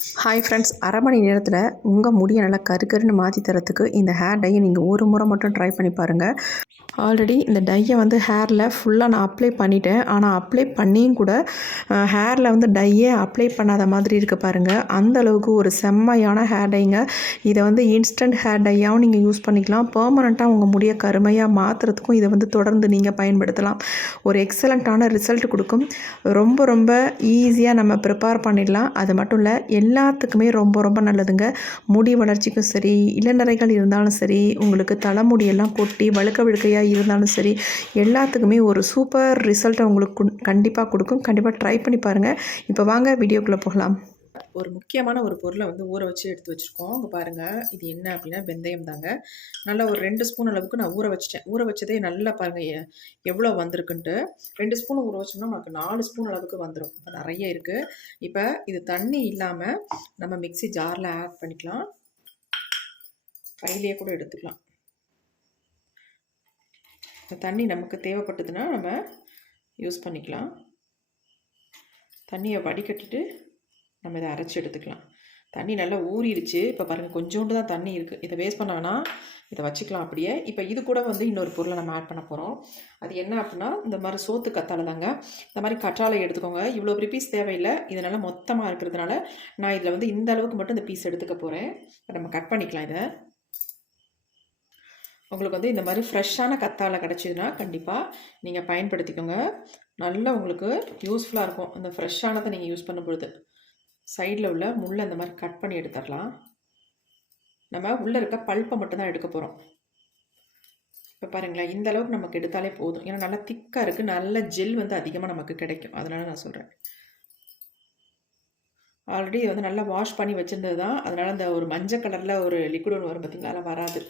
Hi friends அரை மணி நேரத்தில் உங்கள் முடியை நல்லா கருக்கருன்னு மாற்றி தரத்துக்கு இந்த ஹேர் டையை நீங்கள் ஒரு முறை மட்டும் ட்ரை பண்ணி பாருங்கள் ஆல்ரெடி இந்த டையை வந்து ஹேரில் ஃபுல்லாக நான் அப்ளை பண்ணிட்டேன். ஆனால் அப்ளை பண்ணியும் கூட ஹேரில் வந்து டையே அப்ளை பண்ணாத மாதிரி இருக்கு பாருங்கள் அந்த அளவுக்கு ஒரு செம்மையான ஹேர் டைங்க இதை வந்து இன்ஸ்டன்ட் ஹேர் டையாகவும் நீங்கள் யூஸ் பண்ணிக்கலாம். பர்மனெண்ட்டாக உங்கள் முடியை கருமையாக மாற்றுறதுக்கும் இதை வந்து தொடர்ந்து நீங்கள் பயன்படுத்தலாம். ஒரு எக்ஸலண்ட்டான ரிசல்ட் கொடுக்கும். ரொம்ப ரொம்ப ஈஸியாக நம்ம ப்ரிப்பேர் பண்ணிடலாம். அது மட்டும் இல்லை எல்லாத்துக்குமே ரொம்ப ரொம்ப நல்லதுங்க. முடி வளர்ச்சிக்கும் சரி இளநரைகள் இருந்தாலும் சரி உங்களுக்கு தலைமுடியெல்லாம் கொட்டி வழுக்க வழுக்கையாக இருந்தாலும் சரி எல்லாத்துக்குமே ஒரு சூப்பர் ரிசல்ட்டை உங்களுக்கு கண்டிப்பாக கொடுக்கும். கண்டிப்பாக ட்ரை பண்ணி பாருங்கள் இப்போ வாங்க வீடியோக்குள்ளே போகலாம். ஒரு முக்கியமான ஒரு பொருளை வந்து ஊற வச்சு எடுத்து வச்சுருக்கோம். இங்கே பாருங்கள் இது என்ன அப்படின்னா வெந்தயம் தாங்க. நல்லா ஒரு ரெண்டு ஸ்பூன் அளவுக்கு நான் ஊற வச்சிட்டேன். ஊற வச்சதே நல்லா பாருங்கள் எ- எவ்வளோ வந்திருக்குன்ட்டு. ரெண்டு ஸ்பூன் ஊற வச்சோம்னா நமக்கு நாலு ஸ்பூன் அளவுக்கு வந்துடும் இப்போ நிறைய இருக்குது இப்போ இது தண்ணி இல்லாமல் நம்ம மிக்ஸி ஜாரில் ஆட் பண்ணிக்கலாம். கையிலேயே கூட எடுத்துக்கலாம். இந்த தண்ணி நமக்கு தேவைப்பட்டதுன்னா நம்ம யூஸ் பண்ணிக்கலாம். தண்ணியை வடிகட்டிட்டு நம்ம இதை அரைச்சி எடுத்துக்கலாம். தண்ணி நல்லா ஊறிடுச்சு. இப்போ பாருங்கள் கொஞ்சோண்டு தான் தண்ணி இருக்குது இதை வேஸ்ட் பண்ண வேணாம். இதை வச்சுக்கலாம் அப்படியே. இப்போ இது கூட வந்து இன்னொரு பொருளை நம்ம ஆட் பண்ண போகிறோம் அது என்ன அப்படின்னா இந்த மாதிரி சோத்து கத்தாழை தாங்க. இந்த மாதிரி கற்றாழை எடுத்துக்கோங்க. இவ்வளோ பெரிய பீஸ் தேவையில்லை. இதனால் மொத்தமாக இருக்கிறதுனால நான் இதில் வந்து இந்த அளவுக்கு மட்டும் இந்த பீஸ் எடுத்துக்க போகிறேன் நம்ம கட் பண்ணிக்கலாம் இதை. உங்களுக்கு வந்து இந்த மாதிரி ஃப்ரெஷ்ஷான கத்தாழை கிடச்சிதுன்னா கண்டிப்பாக நீங்கள் பயன்படுத்திக்கோங்க. நல்லா உங்களுக்கு யூஸ்ஃபுல்லாக இருக்கும். அந்த ஃப்ரெஷ்ஷானதை நீங்கள் யூஸ் பண்ணும் பொழுது. சைடில் உள்ள முள்ளை அந்த மாதிரி கட் பண்ணி எடுத்துடலாம். நம்ம உள்ளே இருக்க பல்ப்பை மட்டும்தான் எடுக்க போகிறோம். இப்போ பாருங்களேன் இந்த அளவுக்கு நமக்கு எடுத்தாலே போதும். ஏன்னா நல்லா திக்காக இருக்குது நல்ல ஜெல் வந்து அதிகமாக நமக்கு கிடைக்கும். அதனால் நான் சொல்கிறேன். ஆல்ரெடி இது வந்து நல்லா வாஷ் பண்ணி வச்சுருந்தது தான். அதனால் அந்த ஒரு மஞ்சள் கலரில் ஒரு லிக்விட் ஒன்று வரும் பார்த்திங்களா? அதெல்லாம் வராது.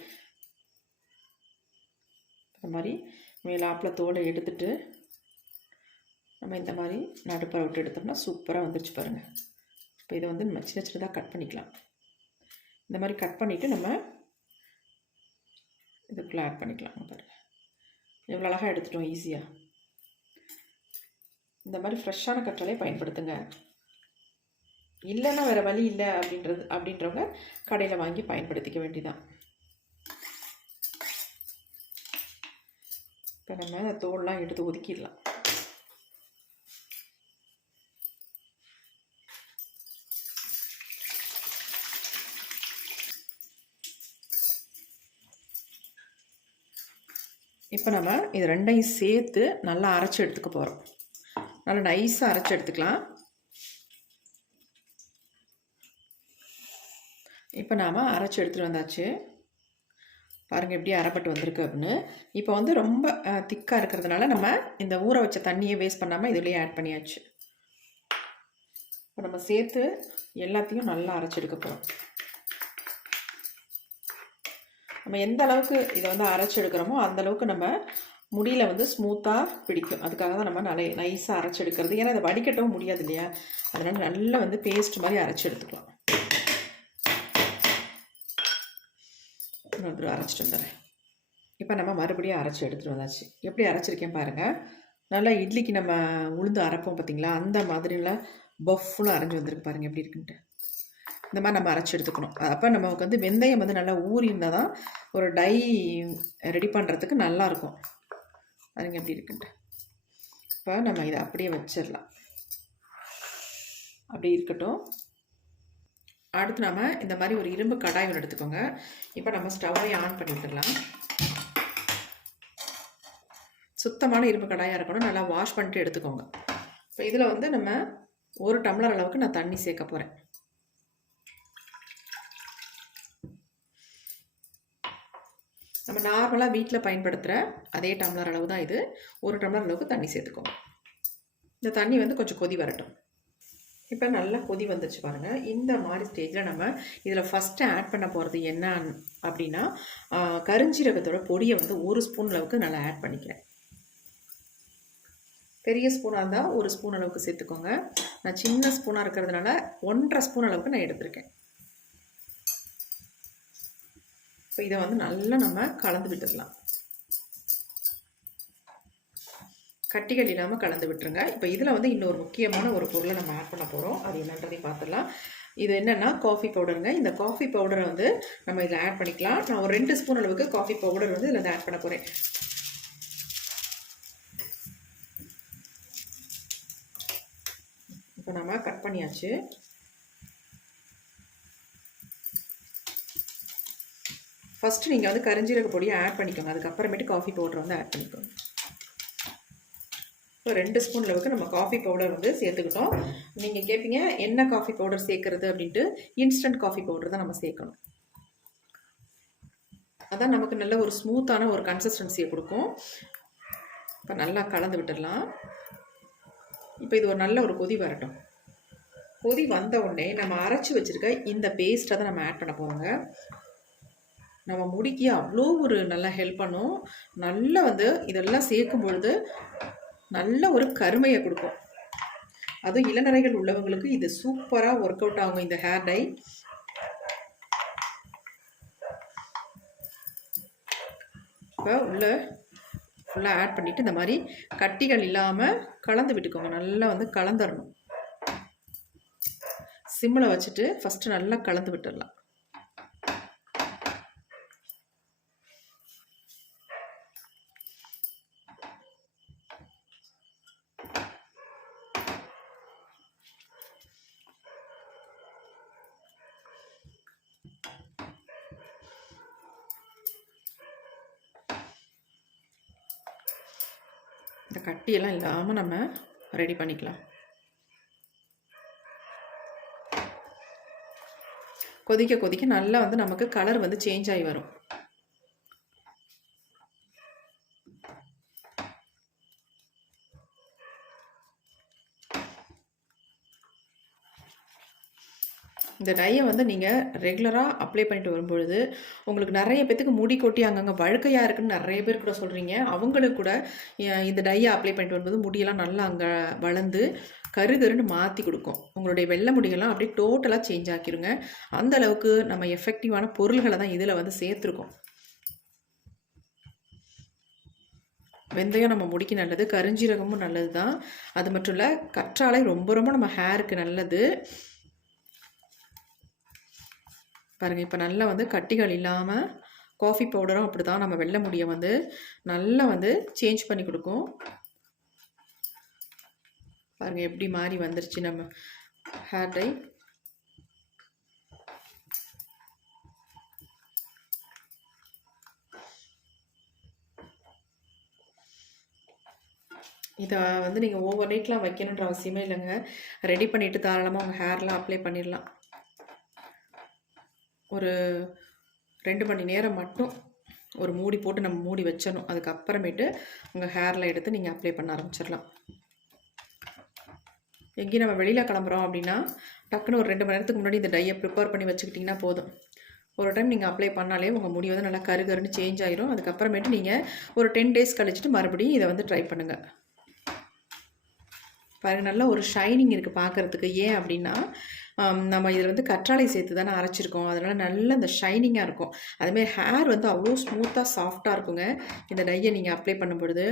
இந்த மாதிரி மேலாப்பில் தோலை எடுத்துட்டு நம்ம இந்த மாதிரி நடுப்பரை விட்டு எடுத்தோம்னா சூப்பராக வந்துருச்சு பாருங்கள் இப்போ இதை வந்து நம்ம சின்ன சின்னதாக கட் பண்ணிக்கலாம். இந்த மாதிரி கட் பண்ணிவிட்டு நம்ம இதுக்குள்ளே ஆட் பண்ணிக்கலாம். பாருங்கள் எவ்வளோ அழகாக எடுத்துட்டோம் ஈஸியாக இந்த மாதிரி ஃப்ரெஷ்ஷான கற்றாலே பயன்படுத்துங்க. இல்லைன்னா வேறு வழி இல்லை அப்படின்றது அப்படின்றவங்க கடையில் வாங்கி பயன்படுத்திக்க வேண்டிதான் இப்போ நம்ம அந்த தோல்லாம் எடுத்து ஒதுக்கிடலாம். இப்போ நம்ம இது ரெண்டையும் சேர்த்து நல்லா அரைச்சி எடுத்துக்க போகிறோம் நல்லா நைஸாக அரைச்சி எடுத்துக்கலாம். இப்போ நாம் அரைச்சி எடுத்துகிட்டு வந்தாச்சு. பாருங்கள் எப்படி அரைப்பட்டு வந்திருக்கு அப்படின்னு. இப்போ வந்து ரொம்ப திக்காக இருக்கிறதுனால நம்ம இந்த ஊற வச்ச தண்ணியை வேஸ்ட் பண்ணாமல் இதுலேயே ஆட் பண்ணியாச்சு. இப்போ நம்ம சேர்த்து எல்லாத்தையும் நல்லா அரைச்சி எடுக்க போகிறோம் நம்ம எந்த அளவுக்கு இதை வந்து அரைச்சி எடுக்கிறோமோ நம்ம முடியில் வந்து ஸ்மூத்தாக பிடிக்கும். அதுக்காக தான் நம்ம நல்ல நைஸாக அரைச்சி எடுக்கிறது. ஏன்னா இதை வடிகட்டவும் முடியாது இல்லையா? அதனால் நல்லா வந்து பேஸ்ட் மாதிரி அரைச்சி எடுத்துக்கலாம். இன்னொரு தடவை அரைச்சிட்டு வந்துடுறேன். இப்போ நம்ம மறுபடியும் அரைச்சி எடுத்துகிட்டு வந்தாச்சு. எப்படி அரைச்சிருக்கேன் பாருங்கள் நல்லா இட்லிக்கு நம்ம உளுந்து அரைப்போம் பார்த்தீங்களா அந்த மாதிரிலாம் பஃப்னு அரைஞ்சி வந்திருக்கு பாருங்கள் எப்படி இருக்குன்ட்டு. இந்த மாதிரி நம்ம அரைச்சி எடுத்துக்கணும். அப்போ நமக்கு வந்து வெந்தயம் வந்து நல்லா ஊறி இருந்தால் தான் ஒரு டை ரெடி பண்ணுறதுக்கு நல்லாயிருக்கும் அதுங்க எப்படி இருக்குன்ட்டு. இப்போ நம்ம இதை அப்படியே வச்சிடலாம். அப்படி இருக்கட்டும். அடுத்து நம்ம இந்த மாதிரி ஒரு இரும்பு கடாய் ஒன்று எடுத்துக்கோங்க. இப்போ நம்ம ஸ்டவ்வை ஆன் பண்ணி விட்டுடலாம். சுத்தமான இரும்பு கடாயாக இருக்கணும். நல்லா வாஷ் பண்ணிட்டு எடுத்துக்கோங்க. இப்போ இதில் வந்து நம்ம ஒரு டம்ளர் அளவுக்கு நான் தண்ணி சேர்க்க போகிறேன் நம்ம நார்மலாக வீட்டில் பயன்படுத்துகிற அதே டம்ளர் அளவு தான் இது. ஒரு டம்ளர் அளவுக்கு தண்ணி சேர்த்துக்கோங்க. இந்த தண்ணி வந்து கொஞ்சம் கொதி வரட்டும். இப்போ நல்லா கொதி வந்துச்சு பாருங்கள் இந்த மாதிரி ஸ்டேஜில் நம்ம இதில் ஃபஸ்ட்டு ஆட் பண்ண போகிறது என்ன அப்படின்னா கருஞ்சீரகத்தோட பொடியை வந்து ஒரு ஸ்பூன் அளவுக்கு நல்லா ஆட் பண்ணிக்கிறேன். பெரிய ஸ்பூனாக இருந்தால் ஒரு ஸ்பூன் அளவுக்கு சேர்த்துக்கோங்க. நான் சின்ன ஸ்பூனாக இருக்கிறதுனால ஒன்றரை ஸ்பூன் அளவுக்கு நான் எடுத்திருக்கேன். இப்போ இதை வந்து நல்லா நம்ம கலந்து விட்டுடலாம். கட்டிகள் இல்லாமல் கலந்து விட்டுருங்க. இப்போ இதில் வந்து இன்னொரு முக்கியமான ஒரு பொருளை நம்ம ஆட் பண்ண போகிறோம் அது என்னன்றதையும் பார்த்துடலாம் இது என்னென்னா காஃபி பவுடருங்க இந்த காஃபி பவுடரை வந்து நம்ம இதில் ஆட் பண்ணிக்கலாம். நான் ஒரு ரெண்டு ஸ்பூன் அளவுக்கு காஃபி பவுடர் வந்து இதில் ஆட் பண்ண போகிறேன் இப்போ நம்ம கட் பண்ணியாச்சு. ஃபஸ்ட்டு நீங்கள் வந்து கரிஞ்சீரக பொடியை ஆட் பண்ணிக்கோங்க. அதுக்கப்புறமேட்டு காஃபி பவுடர் வந்து ஆட் பண்ணிக்கோங்க. இப்போ ரெண்டு ஸ்பூன் அளவுக்கு நம்ம காஃபி பவுடர் வந்து சேர்த்துக்கிட்டோம். நீங்கள் கேட்பீங்க என்ன காஃபி பவுடர் சேர்க்குறது அப்படின்ட்டு இன்ஸ்டன்ட் காஃபி பவுடர் தான் நம்ம சேர்க்கணும். அதான் நமக்கு நல்ல ஒரு ஸ்மூத்தான ஒரு கன்சிஸ்டன்சியை கொடுக்கும். இப்போ நல்லா கலந்து விட்டுடலாம். இப்போ இது ஒரு நல்ல ஒரு கொதி வரட்டும். கொதி வந்த உடனே நம்ம அரைச்சி வச்சுருக்க இந்த பேஸ்ட்டை தான் நம்ம ஆட் பண்ண போகிறோங்க நம்ம முடிக்கு அவ்வளோ ஒரு நல்லா ஹெல்ப் பண்ணும். நல்லா வந்து இதெல்லாம் சேர்க்கும் பொழுது நல்ல ஒரு கருமையை கொடுக்கும். அதுவும் இளநரைகள் உள்ளவங்களுக்கு இது சூப்பராக ஒர்க் அவுட் ஆகும் இந்த ஹேர் டை இப்போ உள்ள ஃபுல்லாக ஆட் பண்ணிவிட்டு இந்த மாதிரி கட்டிகள் இல்லாமல் கலந்து விட்டுக்கோங்க. நல்லா வந்து கலந்துடணும் சிம்மில் வச்சுட்டு ஃபஸ்ட்டு நல்லா கலந்து விட்டுடலாம். இந்த கட்டியெல்லாம் இல்லாமல் நம்ம ரெடி பண்ணிக்கலாம். கொதிக்க கொதிக்க நல்லா வந்து நமக்கு கலர் வந்து சேஞ்ச் ஆகி வரும். இந்த டையை வந்து நீங்கள் ரெகுலராக அப்ளை பண்ணிட்டு வரும்பொழுது உங்களுக்கு நிறைய பேத்துக்கு முடி கொட்டி அங்கங்கே வழுக்கையாக இருக்குன்னு நிறைய பேர் கூட சொல்கிறீங்க அவங்களுக்கு கூட இந்த டையை அப்ளை பண்ணிட்டு வரும்போது முடியெல்லாம் நல்லா அங்கே வளர்ந்து கரு கருன்னு மாற்றி கொடுக்கும். உங்களுடைய வெள்ளை முடியெல்லாம் அப்படியே டோட்டலாக சேஞ்ச் ஆக்கிருங்க. அந்த அளவுக்கு நம்ம எஃபெக்டிவான பொருள்களை தான் இதில் வந்து சேர்த்துருக்கோம். வெந்தயம் நம்ம முடிக்கு நல்லது கருஞ்சீரகமும் நல்லது தான் அது மட்டும் இல்லை கற்றாழை ரொம்ப ரொம்ப நம்ம ஹேருக்கு நல்லது. பாருங்கள் இப்போ நல்லா வந்து கட்டிகள் இல்லாமல் காஃபி பவுடரும் அப்படி தான் நம்ம வெள்ளை முடியை வந்து நல்லா வந்து சேஞ்ச் பண்ணி கொடுக்கும். பாருங்கள் எப்படி மாறி வந்துருச்சு நம்ம ஹேர் டை இதை வந்து நீங்கள் ஓவர் நைட்லாம் வைக்கணுன்ற அவசியமே இல்லைங்க. ரெடி பண்ணிவிட்டு தாராளமாக உங்கள் ஹேர்லாம் அப்ளை பண்ணிடலாம் ஒரு ரெண்டு மணி நேரம் மட்டும் ஒரு மூடி போட்டு நம்ம மூடி வச்சிடணும். அதுக்கப்புறமேட்டு உங்கள் ஹேரில் எடுத்து நீங்கள் அப்ளை பண்ண ஆரம்பிச்சிடலாம். எங்கேயும் நம்ம வெளியில் கிளம்புறோம் அப்படின்னா டக்குன்னு ஒரு ரெண்டு மணி நேரத்துக்கு முன்னாடி இந்த டையை ப்ரிப்பேர் பண்ணி வச்சுக்கிட்டிங்கன்னா போதும். ஒரு டைம் நீங்கள் அப்ளை பண்ணாலே உங்கள் முடி வந்து நல்லா கரு கருன்னு சேஞ்ச் ஆயிரும். அதுக்கப்புறமேட்டு நீங்கள் ஒரு டென் டேஸ் கழிச்சிட்டு மறுபடியும் இதை வந்து ட்ரை பண்ணுங்கள் பாருங்கள் நல்ல ஒரு ஷைனிங் இருக்குது பார்க்குறதுக்கு ஏன் அப்படின்னா நம்ம இதில் வந்து கற்றாழை சேர்த்து தானே அரைச்சிருக்கோம். அதனால் நல்ல அந்த ஷைனிங்காக இருக்கும். அதுமாரி ஹேர் வந்து அவ்வளோ ஸ்மூத்தாக சாஃப்டாக இருக்குங்க. இந்த டையை நீங்கள் அப்ளை பண்ணும்பொழுது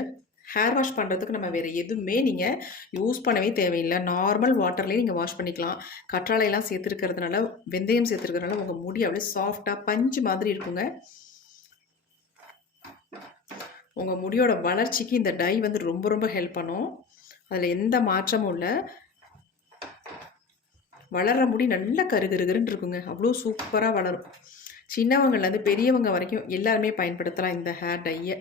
ஹேர் வாஷ் பண்ணுறதுக்கு நம்ம வேறு எதுவுமே நீங்கள் யூஸ் பண்ணவே தேவையில்லை. நார்மல் வாட்டர்லேயே நீங்கள் வாஷ் பண்ணிக்கலாம். கற்றாழையெல்லாம் சேர்த்துருக்கிறதுனால வெந்தயம் சேர்த்துருக்கிறதுனால உங்கள் முடி அப்படியே சாஃப்டாக பஞ்சு மாதிரி இருக்குங்க. உங்கள் முடியோட வளர்ச்சிக்கு இந்த டை வந்து ரொம்ப ரொம்ப ஹெல்ப் பண்ணும். அதில் எந்த மாற்றமும் இல்லை. வளர்கிற முடி நல்லா கருகருகருன்னு இருக்குங்க. அவ்வளோ சூப்பராக வளரும். சின்னவங்கள்லேருந்து பெரியவங்க வரைக்கும் எல்லாருமே பயன்படுத்தலாம் இந்த ஹேர் டையை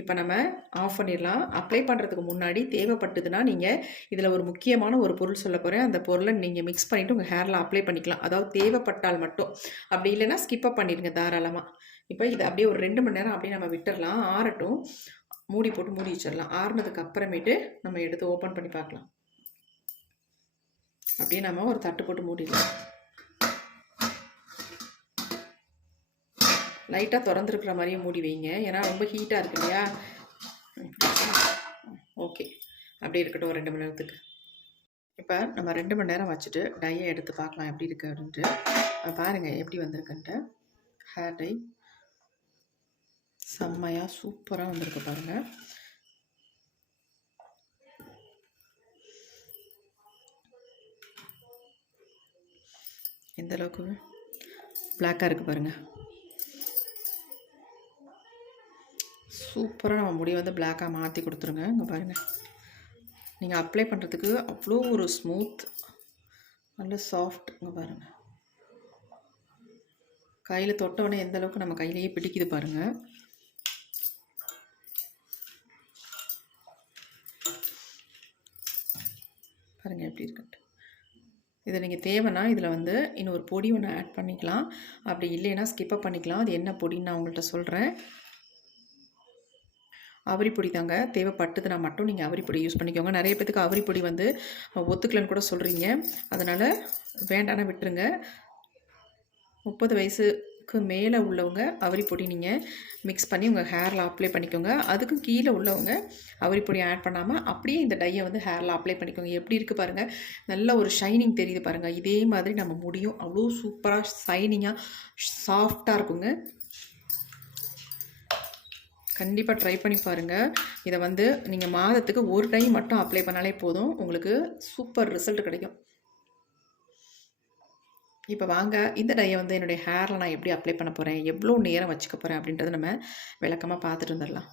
இப்போ நம்ம ஆஃப் பண்ணிடலாம். அப்ளை பண்ணுறதுக்கு முன்னாடி தேவைப்பட்டதுன்னா நீங்கள் இதில் ஒரு முக்கியமான ஒரு பொருள் சொல்ல போகிறேன் அந்த பொருளை நீங்கள் மிக்ஸ் பண்ணிவிட்டு உங்கள் ஹேரில் அப்ளை பண்ணிக்கலாம். அதாவது தேவைப்பட்டால் மட்டும். அப்படி இல்லைன்னா ஸ்கிப்பப் பண்ணிடுங்க தாராளமாக இப்போ இது அப்படியே ஒரு ரெண்டு மணி நேரம் அப்படியே நம்ம விட்டுறலாம். ஆறட்டும். மூடி போட்டு மூடி வச்சிடலாம். ஆறுனதுக்கு அப்புறமேட்டு நம்ம எடுத்து ஓப்பன் பண்ணி பார்க்கலாம். அப்படியே நம்ம ஒரு தட்டு போட்டு மூடிடலாம் லைட்டாக திறந்துருக்குற மாதிரியே மூடி வைங்க. ஏன்னா ரொம்ப ஹீட்டாக இருக்கு இல்லையா? ஓகே அப்படியே இருக்கட்டும் ஒரு ரெண்டு மணி நேரத்துக்கு. இப்போ நம்ம ரெண்டு மணி நேரம் வச்சுட்டு டையை எடுத்து பார்க்கலாம் எப்படி இருக்குது அப்படின்ட்டு. பாருங்கள் எப்படி வந்திருக்குன்ட்டு. ஹேர் டை செம்மையாக சூப்பராக வந்திருக்கு பாருங்கள் எந்த அளவுக்கு பிளாக்காக இருக்குது பாருங்கள் சூப்பராக நம்ம முடியை வந்து பிளாக்காக மாற்றி கொடுத்துருங்க. இங்கே பாருங்கள் நீங்கள் அப்ளை பண்ணுறதுக்கு அவ்வளோ ஒரு ஸ்மூத் நல்ல சாஃப்ட் இங்கே பாருங்கள் கையில் தொட்டவுடனே எந்த அளவுக்கு நம்ம கையிலேயே பிடிக்குது பாருங்கள் பாருங்கள் எப்படி இருக்குன்ட்டு இதை நீங்கள் தேவைன்னா இதில் வந்து இன்னொரு பொடி ஒன்று ஆட் பண்ணிக்கலாம். அப்படி இல்லைன்னா ஸ்கிப்பப் பண்ணிக்கலாம். அது என்ன பொடின்னு நான் உங்கள்கிட்ட சொல்கிறேன் அவரி பொடி தாங்க. தேவைப்பட்டதுனா மட்டும் நீங்கள் அவரி பொடி யூஸ் பண்ணிக்கோங்க. நிறைய பேத்துக்கு அவரி பொடி வந்து ஒத்துக்கலன்னு கூட சொல்கிறீங்க அதனால் வேண்டான விட்டுருங்க. முப்பது வயசுக்கு மேலே உள்ளவங்க அவரிப்பொடி நீங்கள் மிக்ஸ் பண்ணி உங்கள் ஹேரில் அப்ளை பண்ணிக்கோங்க. அதுக்கும் கீழே உள்ளவங்க அவரிப்பொடி ஆட் பண்ணாமல் அப்படியே இந்த டையை வந்து ஹேரில் அப்ளை பண்ணிக்கோங்க. எப்படி இருக்குது பாருங்கள் நல்ல ஒரு ஷைனிங் தெரியுது பாருங்கள் இதே மாதிரி நம்ம முடியும். அவ்வளோ சூப்பராக ஷைனிங்காக சாஃப்டாக இருக்குங்க. கண்டிப்பாக ட்ரை பண்ணி பாருங்கள் இதை வந்து நீங்கள் மாதத்துக்கு ஒரு டைம் மட்டும் அப்ளை பண்ணாலே போதும். உங்களுக்கு சூப்பர் ரிசல்ட் கிடைக்கும். இப்போ வாங்க இந்த டையை வந்து என்னுடைய ஹேரில் நான் எப்படி அப்ளை பண்ண போகிறேன் எவ்வளோ நேரம் வச்சுக்க போகிறேன் அப்படின்றத நம்ம விளக்கமாக பார்த்துட்டு வந்துடலாம்